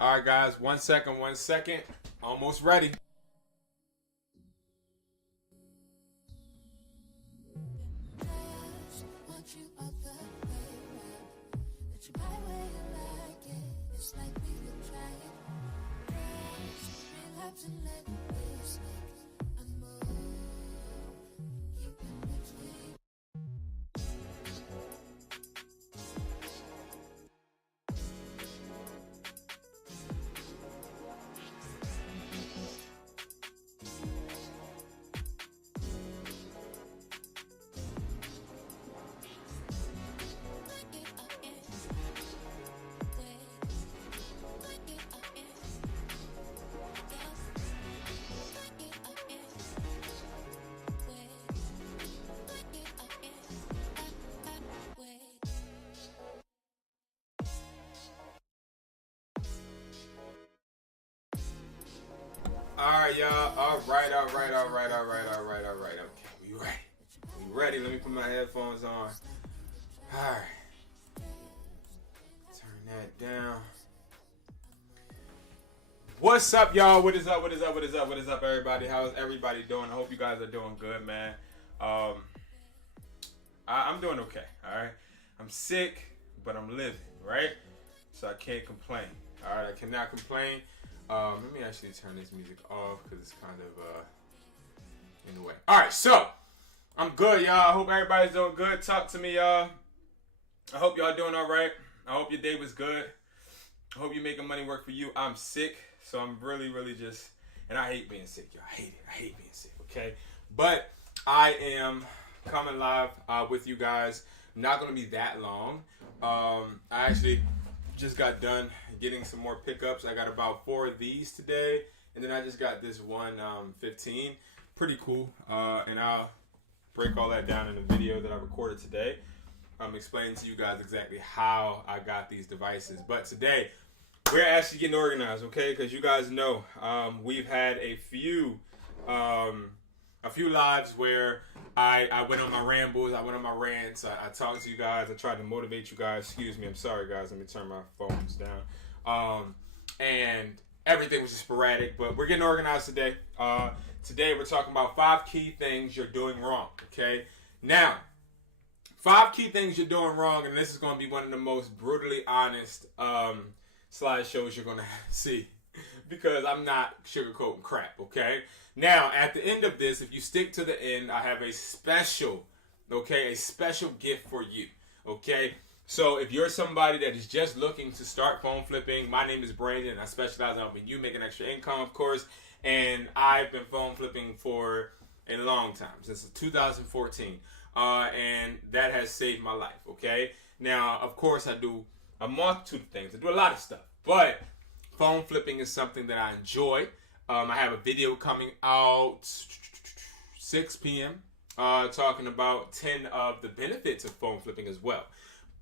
All right, guys, 1 second. Almost ready. All right, y'all. All right. Okay, we ready. We ready. Let me put my headphones on. All right. Turn that down. What's up, y'all? What is up, everybody? How's everybody doing? I hope you guys are doing good, man. I'm doing okay, all right? I'm sick, but I'm living, right? So I can't complain, all right? I cannot complain. Let me actually turn this music off because it's kind of in the way. All right, so I'm good, y'all. I hope everybody's doing good. Talk to me, y'all. I hope y'all doing all right. I hope your day was good. I hope you're making money work for you. I'm sick, so I'm really just, and I hate being sick, y'all. I hate being sick, okay? But I am coming live with you guys. Not going to be that long. I actually just got done getting some more pickups. I got about 4 of these today, and then I just got this one 15. Pretty cool. And I'll break all that down in the video that I recorded today. I'm explaining to you guys exactly how I got these devices. But today, we're actually getting organized, okay? Because you guys know we've had a few lives where I went on my rambles, I went on my rants, I talked to you guys, I tried to motivate you guys. Excuse me, I'm sorry, guys. Let me turn my phones down. And everything was just sporadic, but we're getting organized today. Today, we're talking about 5 key things you're doing wrong, okay? Now, 5 key things you're doing wrong, and this is going to be one of the most brutally honest slideshows you're going to see because I'm not sugarcoating crap, okay? Now, at the end of this, if you stick to the end, I have a special gift for you, okay? So if you're somebody that is just looking to start phone flipping, my name is Brandon, and I specialize in helping you make an extra income, of course, and I've been phone flipping for a long time, since 2014, and that has saved my life, okay? Now, of course, I do a multitude of things. I do a lot of stuff, but phone flipping is something that I enjoy. I have a video coming out 6 p.m. Talking about 10 of the benefits of phone flipping as well.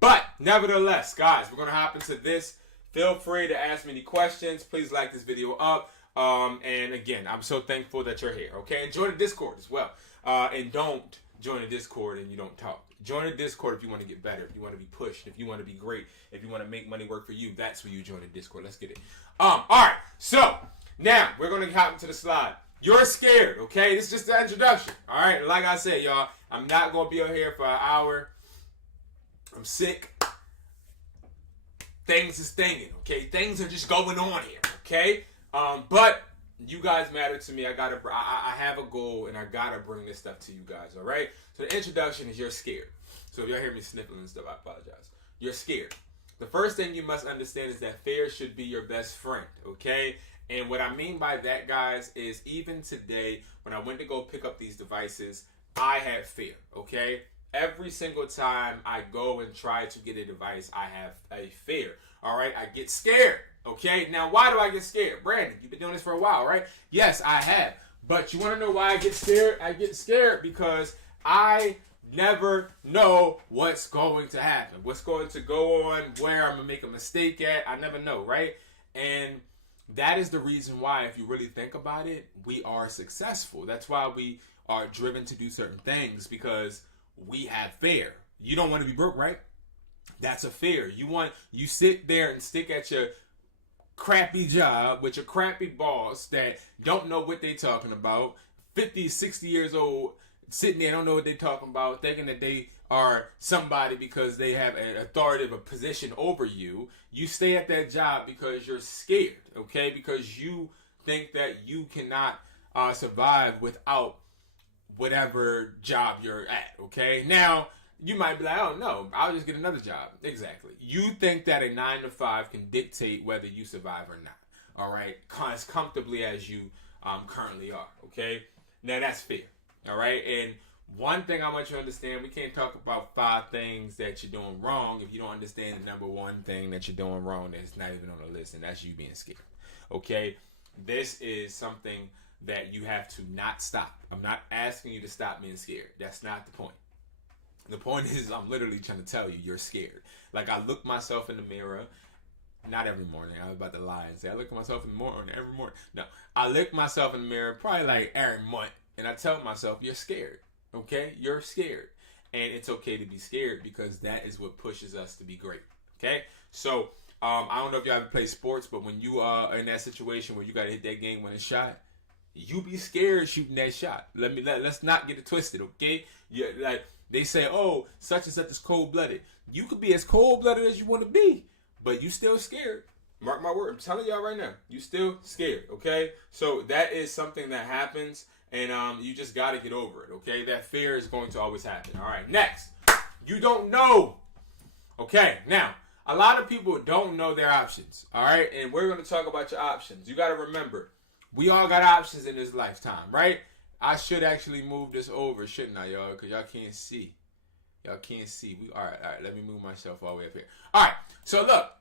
But nevertheless, guys, we're going to hop into this. Feel free to ask me any questions. Please like this video up. And again, I'm so thankful that you're here, okay? And join the Discord as well. And don't join the Discord and you don't talk. Join the Discord if you want to get better, if you want to be pushed, if you want to be great, if you want to make money work for you. That's where you join the Discord. Let's get it. All right, so now we're going to hop into the slide. You're scared, okay? This is just the introduction, all right? Like I said, y'all, I'm not going to be out here for an hour. I'm sick. Things is thinging, okay? Things are just going on here, okay? But you guys matter to me. I have a goal, and I gotta bring this stuff to you guys, all right? So the introduction is you're scared. So if y'all hear me sniffling and stuff, I apologize. You're scared. The first thing you must understand is that fear should be your best friend, okay? And what I mean by that, guys, is even today, when I went to go pick up these devices, I had fear, okay? Every single time I go and try to get a device, I have a fear, all right? I get scared, okay? Now, why do I get scared? Brandon, you've been doing this for a while, right? Yes, I have. But you want to know why I get scared? I get scared because I never know what's going to happen, what's going to go on, where I'm going to make a mistake at. I never know, right? And that is the reason why, if you really think about it, we are successful. That's why we are driven to do certain things, because we have fear. You don't want to be broke, right? That's a fear. You sit there and stick at your crappy job with your crappy boss that don't know what they talking about, 50, 60 years old, sitting there, don't know what they talking about, thinking that they are somebody because they have an authoritative position over you. You stay at that job because you're scared, okay? Because you think that you cannot survive without whatever job you're at, okay? Now, you might be like, oh no, I'll just get another job. Exactly. You think that a 9 to 5 can dictate whether you survive or not, all right? As comfortably as you currently are, okay? Now, that's fair, all right? And one thing I want you to understand, we can't talk about 5 things that you're doing wrong if you don't understand the number 1 thing that you're doing wrong that's not even on the list, and that's you being scared, okay? This is something that you have to not stop. I'm not asking you to stop being scared. That's not the point. The point is, I'm literally trying to tell you, you're scared. Like, I look myself in the mirror, not every morning. I was about to lie and say I look at myself in the morning every morning. No, I look myself in the mirror probably like every month, and I tell myself, you're scared. Okay? You're scared. And it's okay to be scared because that is what pushes us to be great. Okay? So, I don't know if y'all ever play sports, but when you are in that situation where you got to hit that game-winning shot, you be scared shooting that shot. Let's not get it twisted, okay? Like they say, oh, such and such is cold-blooded. You could be as cold-blooded as you want to be, but you still scared. Mark my word. I'm telling y'all right now, you still scared, okay? So that is something that happens, and you just got to get over it, okay? That fear is going to always happen. All right, next. You don't know. Okay, now, a lot of people don't know their options, all right? And we're going to talk about your options. You got to remember, we all got options in this lifetime, right? I should actually move this over, shouldn't I, y'all? Because y'all can't see. Y'all can't see. All right. Let me move myself all the way up here. All right. So, look.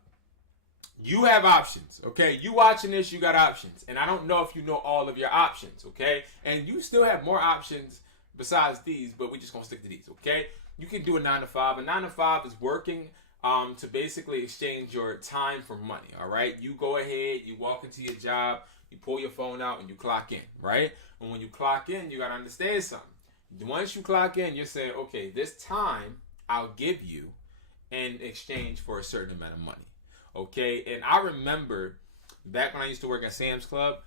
You have options, okay? You watching this, you got options. And I don't know if you know all of your options, okay? And you still have more options besides these, but we're just going to stick to these, okay? You can do a 9 to 5. A 9 to 5 is working to basically exchange your time for money, all right? You go ahead, you walk into your job, you pull your phone out, and you clock in, right? And when you clock in, you got to understand something. Once you clock in, you're saying, okay, this time I'll give you in exchange for a certain amount of money, okay? And I remember back when I used to work at Sam's Club,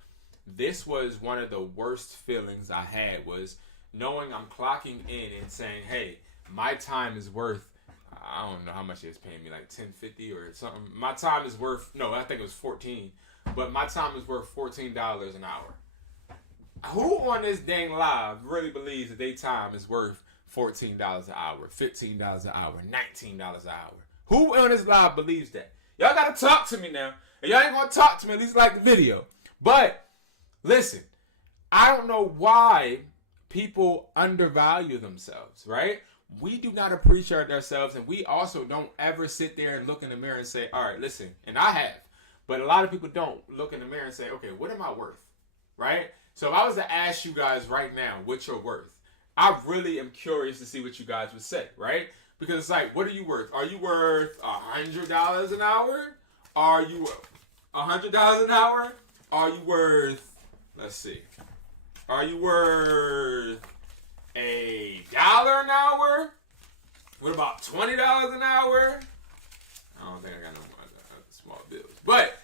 this was one of the worst feelings I had was knowing I'm clocking in and saying, hey, my time is worth, I don't know how much it was paying me, like $10.50 or something. My time is worth, no, I think it was $14. But my time is worth $14 an hour. Who on this dang live really believes that their time is worth $14 an hour, $15 an hour, $19 an hour? Who on this live believes that? Y'all gotta talk to me now. And y'all ain't gonna talk to me, at least like the video. But, listen, I don't know why people undervalue themselves, right? We do not appreciate ourselves, and we also don't ever sit there and look in the mirror and say, all right, listen, and I have. But a lot of people don't look in the mirror and say, okay, what am I worth, right? So if I was to ask you guys right now what you're worth, I really am curious to see what you guys would say, right? Because it's like, what are you worth? Are you worth $100 an hour? Are you $100 an hour? Are you worth, let's see, are you worth $1 an hour? What about $20 an hour? I don't think I got no small bills. But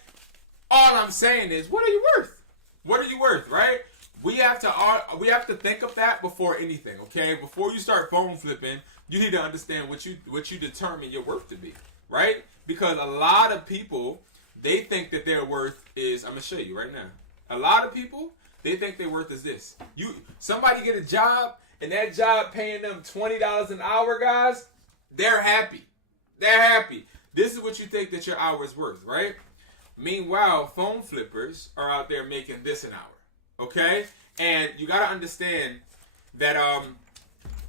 all I'm saying is, what are you worth? What are you worth, right? We have to think of that before anything, okay? Before you start phone flipping, you need to understand what you determine your worth to be, right? Because a lot of people, they think that their worth is, I'm gonna show you right now. A lot of people, they think their worth is this. Somebody get a job and that job paying them $20 an hour, guys, they're happy. They're happy. This is what you think that your hour is worth, right? Meanwhile, phone flippers are out there making this an hour, okay? And you got to understand that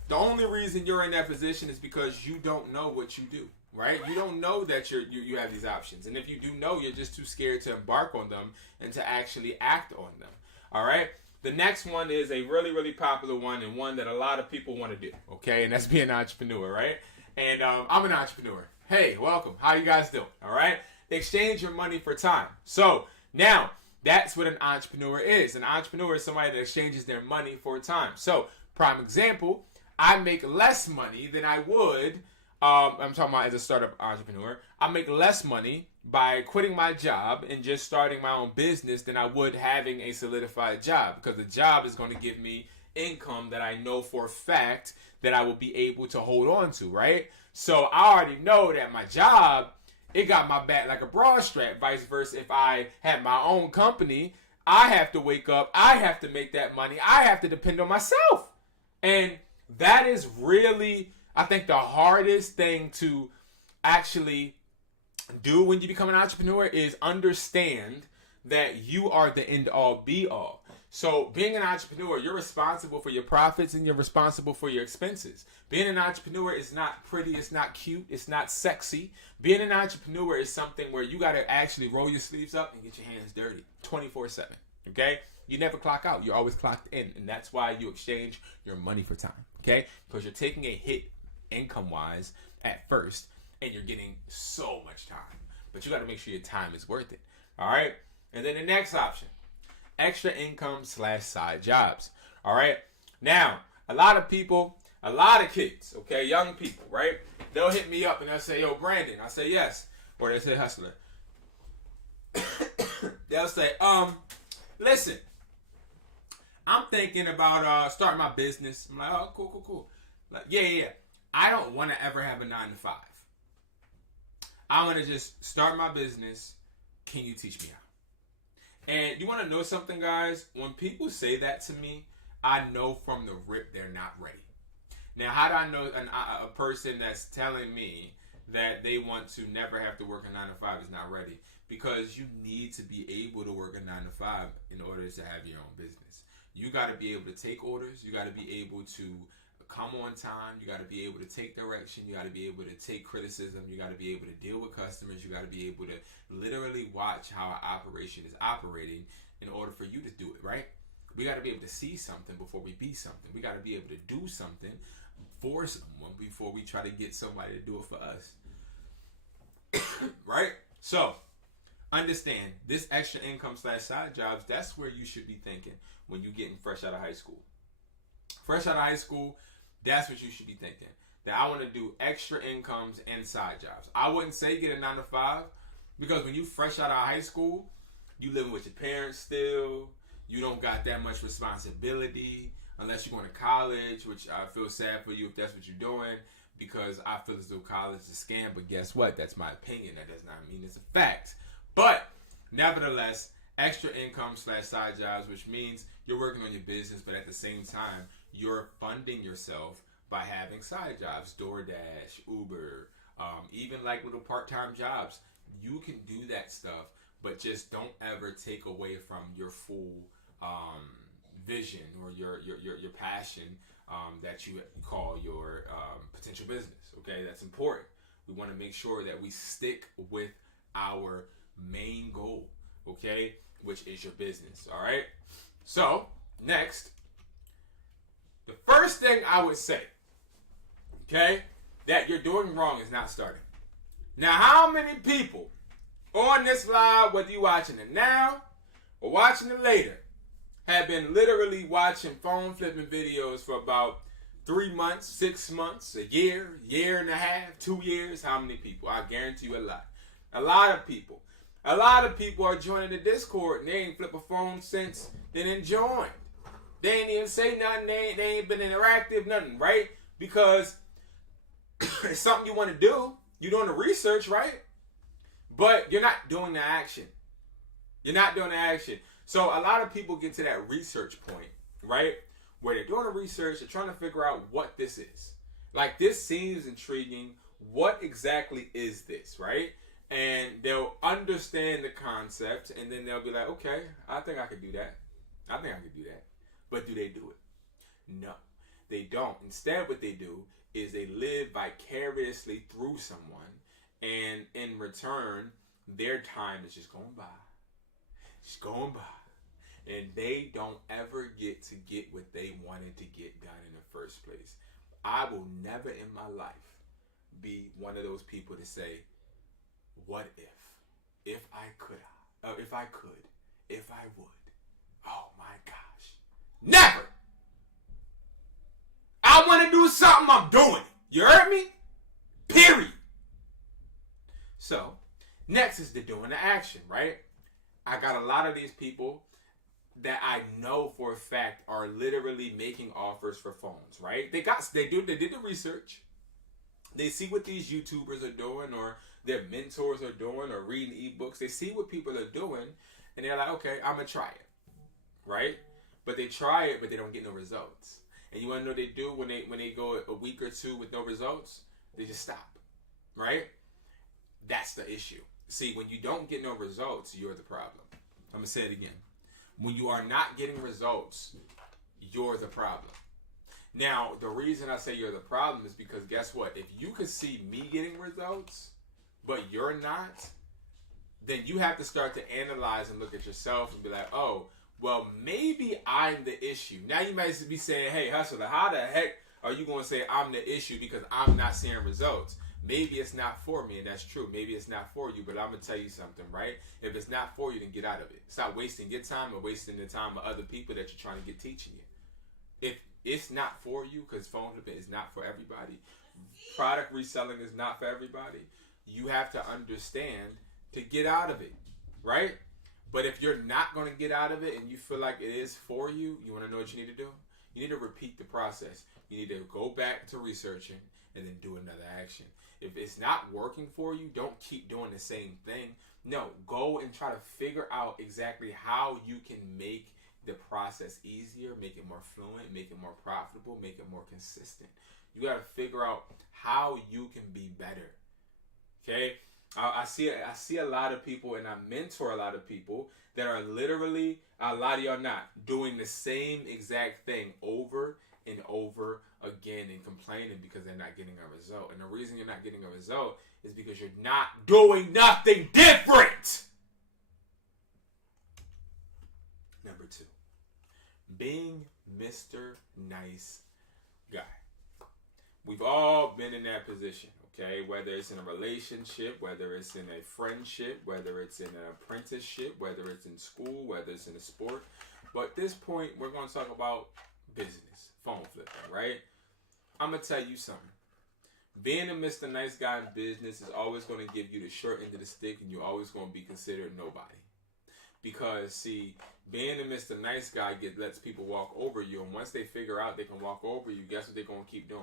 the only reason you're in that position is because you don't know what you do, right? You don't know that you have these options. And if you do know, you're just too scared to embark on them and to actually act on them, all right? The next one is a really, really popular one and one that a lot of people want to do, okay? And that's being an entrepreneur, right? And I'm an entrepreneur. Hey, welcome. How you guys doing, all right? Exchange your money for time. So now that's what an entrepreneur is. An entrepreneur is somebody that exchanges their money for time. So prime example, I make less money than I would I'm talking about as a startup entrepreneur. I make less money by quitting my job and just starting my own business than I would having a solidified job, because the job is going to give me income that I know for a fact that I will be able to hold on to, right? So I already know that my job, it got my back like a broad strap. Vice versa, if I had my own company, I have to wake up, I have to make that money, I have to depend on myself. And that is really, I think, the hardest thing to actually do when you become an entrepreneur is understand that you are the end all be all. So being an entrepreneur, you're responsible for your profits and you're responsible for your expenses. Being an entrepreneur is not pretty, it's not cute, it's not sexy. Being an entrepreneur is something where you got to actually roll your sleeves up and get your hands dirty 24/7, okay? You never clock out, you're always clocked in, and that's why you exchange your money for time, okay? Because you're taking a hit income-wise at first, and you're getting so much time. But you got to make sure your time is worth it, all right? And then the next option, extra income / side jobs, all right? Now, a lot of people, a lot of kids, okay, young people, right? They'll hit me up and they'll say, yo, Brandon. I say, yes. Or they say, Hustler. They'll say, listen, I'm thinking about starting my business. I'm like, oh, cool. Like, yeah. I don't want to ever have a 9 to 5. I want to just start my business. Can you teach me how? And you want to know something, guys? When people say that to me, I know from the rip they're not ready. Now, how do I know a person that's telling me that they want to never have to work a 9 to 5 is not ready? Because you need to be able to work a 9 to 5 in order to have your own business. You got to be able to take orders. You got to be able to come on time. You got to be able to take direction. You got to be able to take criticism. You got to be able to deal with customers. You got to be able to literally watch how an operation is operating in order for you to do it, right? We got to be able to see something before we be something. We got to be able to do something for someone before we try to get somebody to do it for us. Right? So, understand, this extra income / side jobs, that's where you should be thinking when you're getting fresh out of high school. Fresh out of high school, that's what you should be thinking. That I want to do extra incomes and side jobs. I wouldn't say get a 9 to 5, because when you fresh out of high school, you living with your parents still. You don't got that much responsibility unless you're going to college, which I feel sad for you if that's what you're doing, because I feel as though college is a scam. But guess what? That's my opinion. That does not mean it's a fact. But nevertheless, extra income / side jobs, which means you're working on your business, but at the same time, you're funding yourself by having side jobs, DoorDash, Uber, even like little part-time jobs. You can do that stuff, but just don't ever take away from your full vision or your passion that you call your potential business. Okay, that's important. We want to make sure that we stick with our main goal, okay, which is your business. All right. So next, the first thing I would say, okay, that you're doing wrong is not starting. Now, how many people on this live, whether you're watching it now or watching it later, have been literally watching phone flipping videos for about 3 months, 6 months, a year, year and a half, 2 years? How many people? I guarantee you a lot. A lot of people. A lot of people are joining the Discord and they ain't flip a phone since they didn't join. They ain't even say nothing. They ain't been interactive, nothing, right? Because it's something you want to do. You're doing the research, right? But you're not doing the action. You're not doing the action. So a lot of people get to that research point, right? Where they're doing the research, they're trying to figure out what this is. Like, this seems intriguing. What exactly is this, right? And they'll understand the concept, and then they'll be like, okay, I think I could do that. I think I could do that. But do they do it? No, they don't. Instead, what they do is they live vicariously through someone, and in return, their time is just going by. Just going by. And they don't ever get to get what they wanted to get done in the first place. I will never in my life be one of those people to say, what if I could, if I would, oh my gosh, never. I want to do something, I'm doing it. You heard me? Next is the doing the action, right? I got a lot of these people that I know for a fact are literally making offers for phones, right? They did the research. They see what these YouTubers are doing, or their mentors are doing, or reading ebooks. They see what people are doing, and they're like, okay, I'm gonna try it, right? But they try it, but they don't get no results. And you wanna know what they do when they go a week or two with no results? They just stop, right? That's the issue. See, when you don't get no results, you're the problem. I'm gonna say it again. When you are not getting results, you're the problem. Now, the reason I say you're the problem is because guess what? If you could see me getting results, but you're not, then you have to start to analyze and look at yourself and be like, oh, well, maybe I'm the issue. Now you might be saying, hey, Hustler, how the heck are you going to say I'm the issue because I'm not seeing results? Maybe it's not for me, and that's true. Maybe it's not for you, but I'm going to tell you something, right? If it's not for you, then get out of it. Stop wasting your time and wasting the time of other people that you're trying to get teaching you. If it's not for you, because phone flipping is not for everybody, product reselling is not for everybody, you have to understand to get out of it, right? But if you're not going to get out of it and you feel like it is for you, you want to know what you need to do? You need to repeat the process. You need to go back to researching and then do another action. If it's not working for you, don't keep doing the same thing. No, go and try to figure out exactly how you can make the process easier, make it more fluent, make it more profitable, make it more consistent. You got to figure out how you can be better. Okay? I see a lot of people, and I mentor a lot of people that are literally, a lot of y'all not, doing the same exact thing over and over again and complaining because they're not getting a result. And the reason you're not getting a result is because you're not doing nothing different. Number 2, being Mr. Nice Guy. We've all been in that position, okay? Whether it's in a relationship, whether it's in a friendship, whether it's in an apprenticeship, whether it's in school, whether it's in a sport. But at this point, we're going to talk about business, phone flipping, right? I'm going to tell you something. Being a Mr. Nice Guy in business is always going to give you the short end of the stick, and you're always going to be considered nobody. Because, see, being a Mr. Nice Guy lets people walk over you, and once they figure out they can walk over you, guess what they're going to keep doing?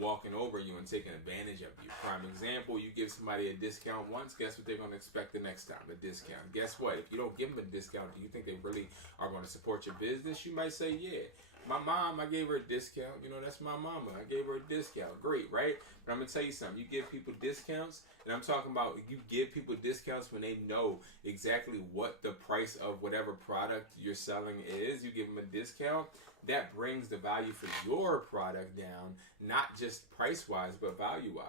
Walking over you and taking advantage of you. Prime example, you give somebody a discount once, guess what they're going to expect the next time? A discount. Guess what? If you don't give them a discount, do you think they really are going to support your business? You might say, yeah. My mom, I gave her a discount. You know, that's my mama. I gave her a discount. Great, right? But I'm going to tell you something. You give people discounts, and I'm talking about you give people discounts when they know exactly what the price of whatever product you're selling is. You give them a discount. That brings the value for your product down, not just price-wise, but value-wise.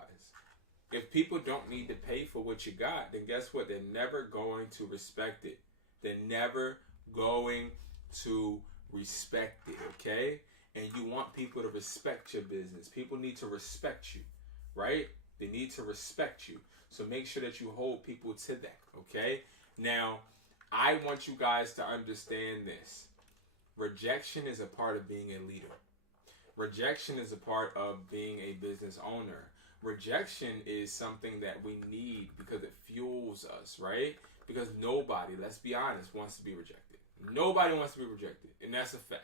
If people don't need to pay for what you got, then guess what? They're never going to respect it. They're never going to respect it, okay? And you want people to respect your business. People need to respect you, right? They need to respect you. So make sure that you hold people to that, okay? Now, I want you guys to understand this. Rejection is a part of being a leader. Rejection is a part of being a business owner. Rejection is something that we need because it fuels us, right? Because nobody, let's be honest, wants to be rejected. Nobody wants to be rejected, and that's a fact.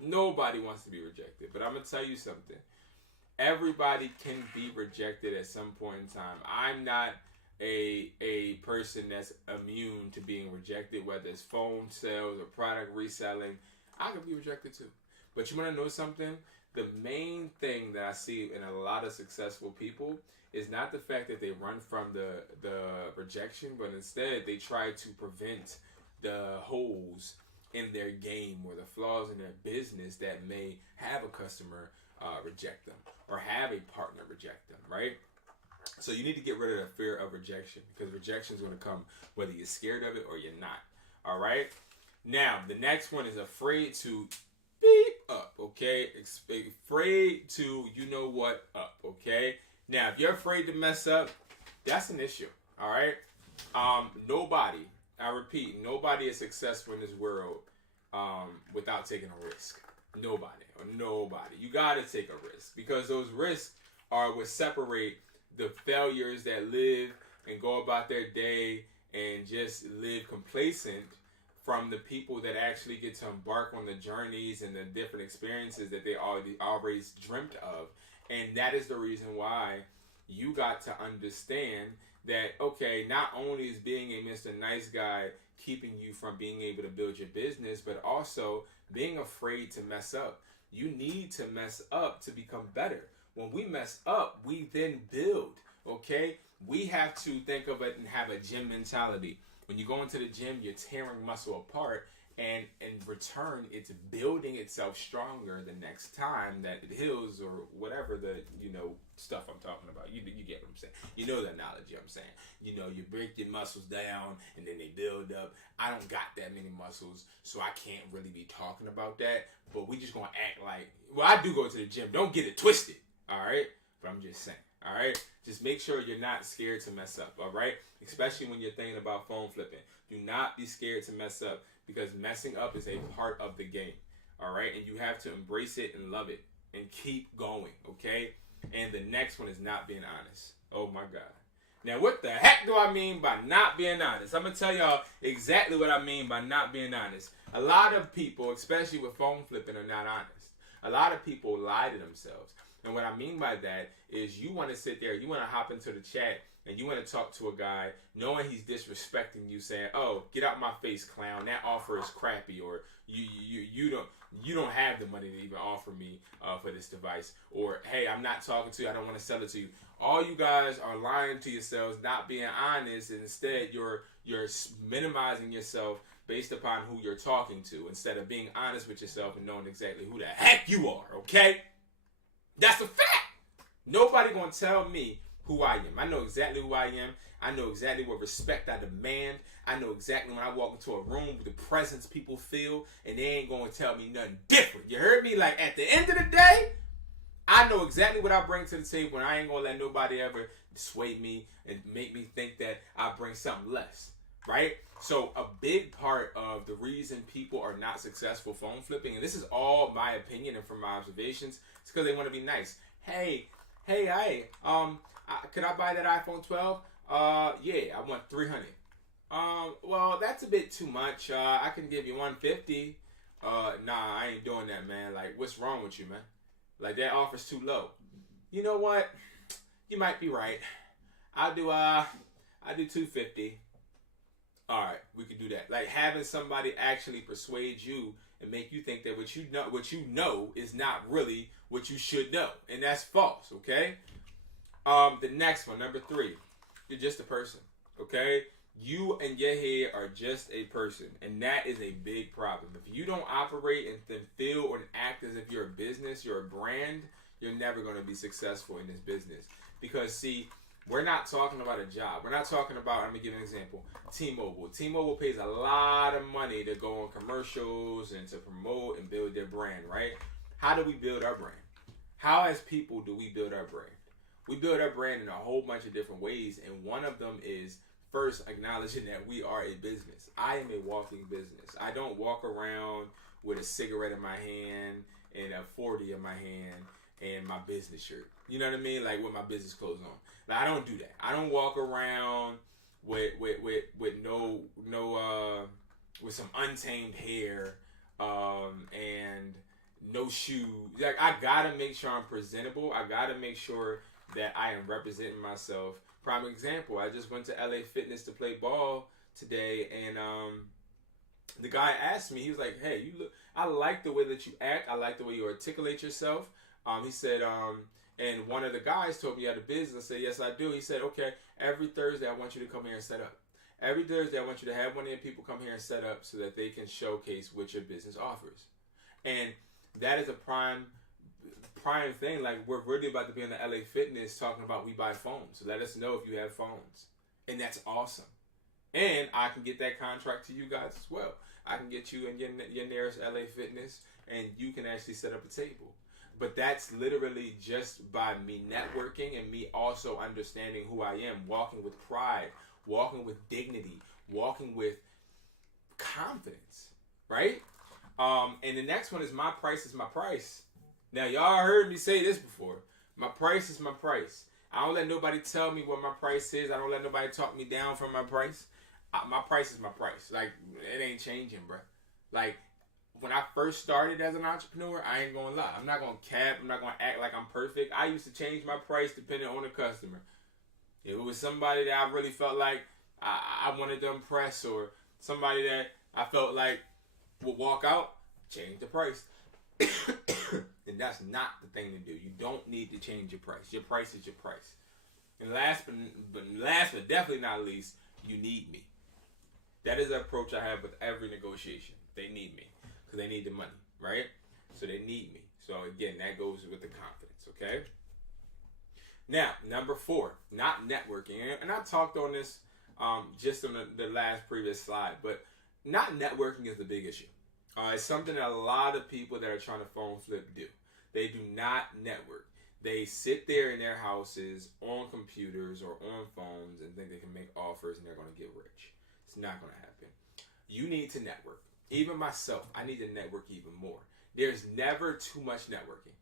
Nobody wants to be rejected. But I'm going to tell you something. Everybody can be rejected at some point in time. I'm not a person that's immune to being rejected, whether it's phone sales or product reselling. I can be rejected too. But you want to know something? The main thing that I see in a lot of successful people is not the fact that they run from the rejection, but instead they try to prevent the holes in their game or the flaws in their business that may have a customer reject them or have a partner reject them, right? So you need to get rid of the fear of rejection, because rejection is going to come whether you're scared of it or you're not. All right? Now, the next one is afraid to beep up, okay? Afraid to, you know what, up, okay? Now, if you're afraid to mess up, that's an issue, all right? Nobody, I repeat, nobody is successful in this world without taking a risk. Nobody. You got to take a risk, because those risks are what separate the failures that live and go about their day and just live complacent from the people that actually get to embark on the journeys and the different experiences that they already dreamt of. And that is the reason why you got to understand that, okay, not only is being a Mr. Nice Guy keeping you from being able to build your business, but also being afraid to mess up. You need to mess up to become better. When we mess up, we then build, okay? We have to think of it and have a gym mentality. When you go into the gym, you're tearing muscle apart, and in return, it's building itself stronger the next time that it heals, or whatever the, stuff I'm talking about. You get what I'm saying. You know the analogy I'm saying. You break your muscles down, and then they build up. I don't got that many muscles, so I can't really be talking about that, but we just gonna act like, well, I do go to the gym. Don't get it twisted, all right? But I'm just saying, all right? Just make sure you're not scared to mess up, all right? Especially when you're thinking about phone flipping. Do not be scared to mess up, because messing up is a part of the game, all right? And you have to embrace it and love it and keep going, okay? And the next one is not being honest. Oh, my God. Now, what the heck do I mean by not being honest? I'm going to tell y'all exactly what I mean by not being honest. A lot of people, especially with phone flipping, are not honest. A lot of people lie to themselves. And what I mean by that is you want to sit there, you want to hop into the chat, and you want to talk to a guy knowing he's disrespecting you, saying, "Oh, get out my face, clown. That offer is crappy," or you don't have the money to even offer me for this device, or, "Hey, I'm not talking to you. I don't want to sell it to you." All you guys are lying to yourselves, not being honest, and instead you're minimizing yourself based upon who you're talking to, instead of being honest with yourself and knowing exactly who the heck you are. Okay, that's a fact. Nobody gonna tell me who I am. I know exactly who I am. I know exactly what respect I demand. I know exactly when I walk into a room with the presence people feel, and they ain't gonna tell me nothing different. You heard me? Like, at the end of the day, I know exactly what I bring to the table, and I ain't gonna let nobody ever sway me and make me think that I bring something less, right? So a big part of the reason people are not successful phone flipping, and this is all my opinion and from my observations, it's because they want to be nice. Hey, could I buy that iPhone 12? Yeah, I want 300. Well, that's a bit too much. I can give you 150. Nah, I ain't doing that, man. Like, what's wrong with you, man? Like, that offer's too low. You know what? You might be right. I'll do 250. All right, we could do that. Like, having somebody actually persuade you and make you think that what you know is not really what you should know, and that's false. Okay. The next one, number 3, you're just a person. Okay. You and your head are just a person, and that is a big problem. If you don't operate and then feel or act as if you're a business, you're a brand, you're never going to be successful in this business. Because, see, we're not talking about a job. We're not talking about, let me give you an example, T-Mobile. T-Mobile pays a lot of money to go on commercials and to promote and build their brand, right? How do we build our brand? How, as people, do we build our brand? We build our brand in a whole bunch of different ways, and one of them is first acknowledging that we are a business. I am a walking business. I don't walk around with a cigarette in my hand and a 40 in my hand and my business shirt. You know what I mean? Like, with my business clothes on. Like, I don't do that. I don't walk around with some untamed hair and no shoes. Like, I gotta make sure I'm presentable. I gotta make sure that I am representing myself. Prime example, I just went to LA Fitness to play ball today, and the guy asked me, he was like, "Hey, you look, I like the way that you act. I like the way you articulate yourself." He said, and one of the guys told me you had a business. I said, "Yes, I do." He said, "Okay, every Thursday I want you to come here and set up. Every Thursday I want you to have one of your people come here and set up so that they can showcase what your business offers." And that is a prime thing. Like, we're really about to be in the LA Fitness talking about we buy phones. So let us know if you have phones. And that's awesome. And I can get that contract to you guys as well. I can get you in your nearest LA Fitness, and you can actually set up a table. But that's literally just by me networking and me also understanding who I am, walking with pride, walking with dignity, walking with confidence, right? And the next one is my price is my price. Now, y'all heard me say this before. My price is my price. I don't let nobody tell me what my price is. I don't let nobody talk me down from my price. My price is my price. Like, it ain't changing, bro. Like, when I first started as an entrepreneur, I ain't gonna lie. I'm not gonna cap. I'm not gonna act like I'm perfect. I used to change my price depending on the customer. If it was somebody that I really felt like I wanted to impress, or somebody that I felt like would walk out, change the price. And that's not the thing to do. You don't need to change your price. Your price is your price. And last but definitely not least, you need me. That is the approach I have with every negotiation. They need me because they need the money, right? So they need me. So again, that goes with the confidence, okay? Now, number 4, not networking. And I talked on this just on the last previous slide, but not networking is the big issue. It's something that a lot of people that are trying to phone flip do. They do not network. They sit there in their houses on computers or on phones and think they can make offers and they're going to get rich. It's not going to happen. You need to network. Even myself, I need to network even more. There's never too much networking.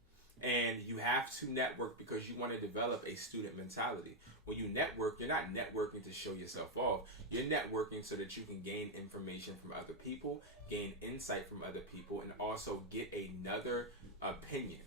And you have to network because you want to develop a student mentality. When you network, you're not networking to show yourself off. You're networking so that you can gain information from other people, gain insight from other people, and also get another opinion.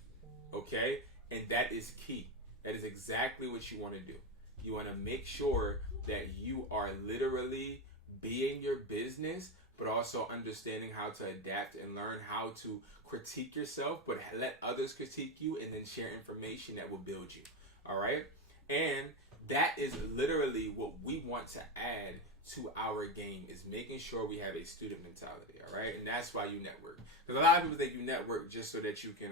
Okay? And that is key. That is exactly what you want to do. You want to make sure that you are literally being your business, but also understanding how to adapt and learn how to critique yourself, but let others critique you, and then share information that will build you. All right? And that is literally what we want to add to our game, is making sure we have a student mentality. All right? And that's why you network. Because a lot of people think you network just so that you can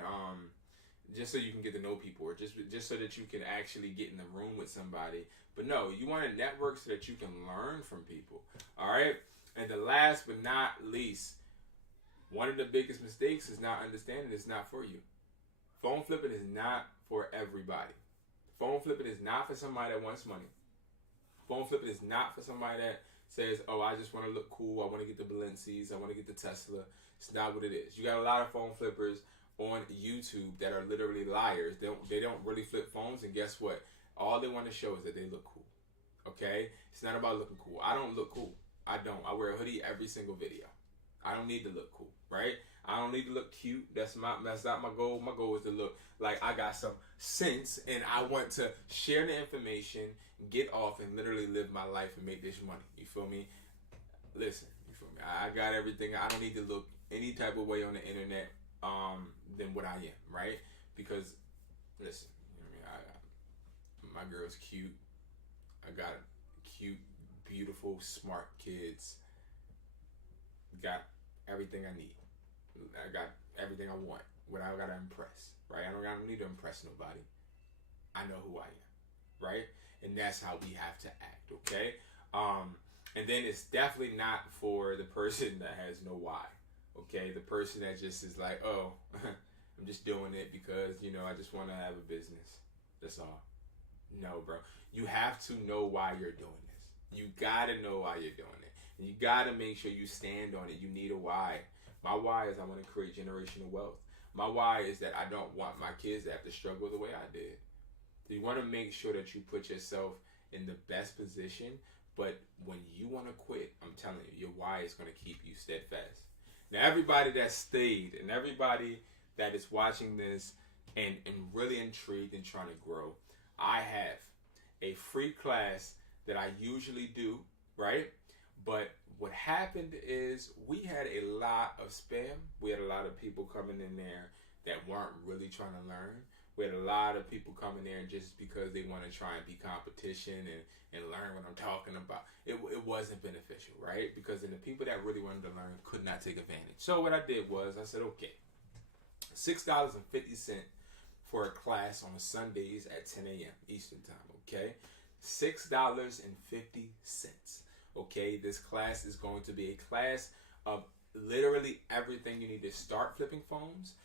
just so you can get to know people, or just so that you can actually get in the room with somebody. But no, you want to network so that you can learn from people. All right? And the last but not least, one of the biggest mistakes is not understanding it's not for you. Phone flipping is not for everybody. Phone flipping is not for somebody that wants money. Phone flipping is not for somebody that says, oh, I just want to look cool. I want to get the Balenci's. I want to get the Tesla. It's not what it is. You got a lot of phone flippers on YouTube that are literally liars. They don't really flip phones, and guess what? All they want to show is that they look cool. Okay? It's not about looking cool. I don't look cool. I don't. I wear a hoodie every single video. I don't need to look cool, right? I don't need to look cute. That's not my goal. My goal is to look like I got some sense, and I want to share the information, get off, and literally live my life and make this money. You feel me? Listen, you feel me? I got everything. I don't need to look any type of way on the internet than what I am, right? Because, listen, you know what I mean? My girl's cute. I got cute, beautiful, smart kids. Got everything I need. I got everything I want. What I gotta impress, right? I don't need to impress nobody. I know who I am, right? And that's how we have to act, okay? And then it's definitely not for the person that has no why, okay? The person that just is like, oh, I'm just doing it because, you know, I just want to have a business. That's all. No, bro. You have to know why you're doing this. You gotta know why you're doing it. And you gotta make sure you stand on it. You need a why. My why is I want to create generational wealth. My why is that I don't want my kids to have to struggle the way I did. So you want to make sure that you put yourself in the best position. But when you want to quit, I'm telling you, your why is going to keep you steadfast. Now, everybody that stayed and everybody that is watching this and really intrigued and trying to grow, I have a free class that I usually do, right? But what happened is we had a lot of spam. We had a lot of people coming in there that weren't really trying to learn. We had a lot of people coming there just because they want to try and be competition and learn what I'm talking about. It wasn't beneficial, right? Because then the people that really wanted to learn could not take advantage. So what I did was I said, okay, $6.50 for a class on Sundays at 10 a.m. Eastern time, okay? $6.50. Okay, this class is going to be a class of literally everything you need to start flipping phones,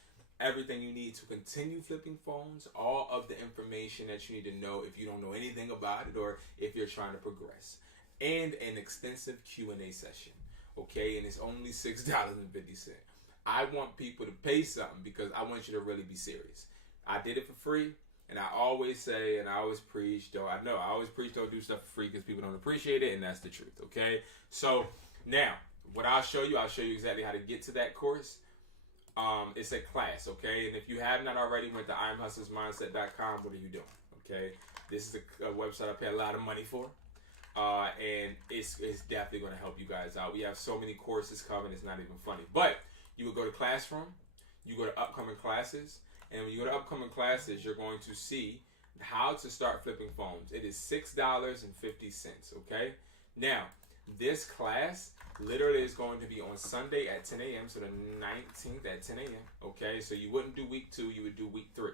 everything you need to continue flipping phones, all of the information that you need to know if you don't know anything about it or if you're trying to progress, and an extensive Q&A session. Okay, and it's only $6.50. I want people to pay something because I want you to really be serious. I did it for free. And I always say, and I always preach, I always preach don't do stuff for free because people don't appreciate it, and that's the truth, okay? So now, what I'll show you exactly how to get to that course. It's a class, okay? And if you have not already went to IamHustlersMindset.com, what are you doing, okay? This is a website I pay a lot of money for, and it's definitely going to help you guys out. We have so many courses coming, it's not even funny. But you would go to Classroom, you go to Upcoming Classes, and when you go to Upcoming Classes, you're going to see how to start flipping phones. It is $6.50, okay? Now, this class literally is going to be on Sunday at 10 a.m., so the 19th at 10 a.m., okay? So you wouldn't do week 2, you would do week 3,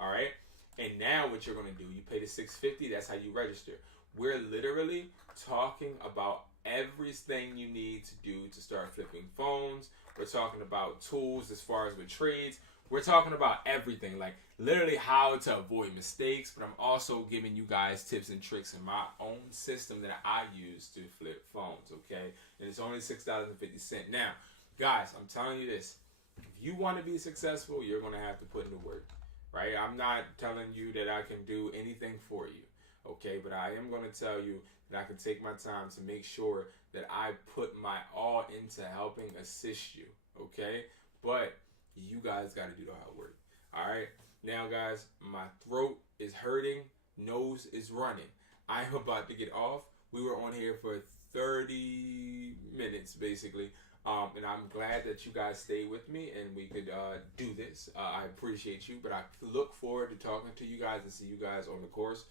all right? And now what you're going to do, you pay the $6.50, that's how you register. We're literally talking about everything you need to do to start flipping phones. We're talking about tools as far as with trades. We're talking about everything, like literally how to avoid mistakes, but I'm also giving you guys tips and tricks in my own system that I use to flip phones, okay? And it's only $6.50. Now, guys, I'm telling you this. If you want to be successful, you're going to have to put in the work, right? I'm not telling you that I can do anything for you, okay? But I am going to tell you that I can take my time to make sure that I put my all into helping assist you, okay? But you guys got to do the hard work, all right? Now, guys, my throat is hurting, nose is running. I'm about to get off. We were on here for 30 minutes, basically, and I'm glad that you guys stayed with me and we could do this. I appreciate you, but I look forward to talking to you guys and see you guys on the course.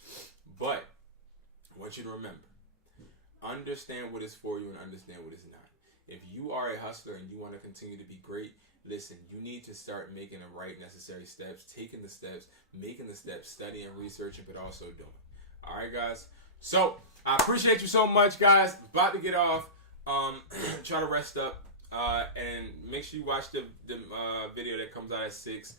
But I want you to remember, understand what is for you and understand what is not. If you are a hustler and you want to continue to be great, listen, you need to start making the right necessary steps, taking the steps, making the steps, studying, researching, but also doing. All right, guys? So, I appreciate you so much, guys. About to get off. Try to rest up. And make sure you watch the video that comes out at 6.